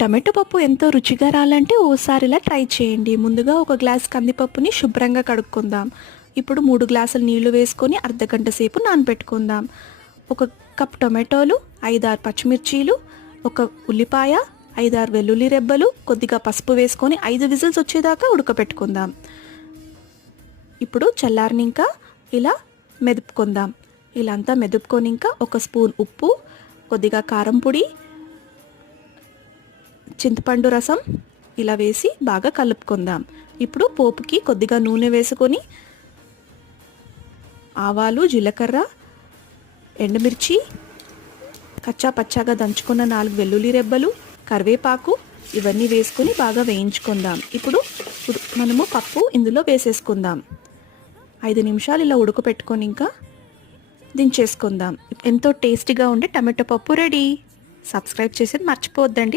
Tomato పప్పు ఎంతో రుచిగా రావాలంటే ఓసారి ఇలా ట్రై చేయండి. ముందుగా ఒక గ్లాస్ కందిపప్పుని శుభ్రంగా కడుక్కుందాం. ఇప్పుడు 3 గ్లాసుల నీళ్లు వేసుకొని అర్ధగంట సేపు నానబెట్టుకుందాం. ఒక కప్ టొమాటోలు, 5-6 పచ్చిమిర్చీలు, ఒక ఉల్లిపాయ, 5-6 వెల్లుల్లి రెబ్బలు, కొద్దిగా పసుపు వేసుకొని 5 విజిల్స్ వచ్చేదాకా ఉడకపెట్టుకుందాం. ఇప్పుడు చల్లారినింకా ఇలా మెదుపుకుందాం. ఇలా అంతా మెదుపుకొని ఇంకా ఒక స్పూన్ ఉప్పు, కొద్దిగా కారం పొడి, చింతపండు రసం ఇలా వేసి బాగా కలుపుకుందాం. ఇప్పుడు పోపుకి కొద్దిగా నూనె వేసుకొని ఆవాలు, జీలకర్ర, ఎండుమిర్చి, కచ్చా పచ్చాగా దంచుకున్న 4 వెల్లుల్లి రెబ్బలు, కరివేపాకు ఇవన్నీ వేసుకొని బాగా వేయించుకుందాం. ఇప్పుడు మనము పప్పు ఇందులో వేసేసుకుందాం. 5 నిమిషాలు ఇలా ఉడకపెట్టుకొని ఇంకా దించేసుకుందాం. ఎంతో టేస్టీగా ఉండే టమాటో పప్పు రెడీ. సబ్స్క్రైబ్ చేసేది మర్చిపోవద్దండి.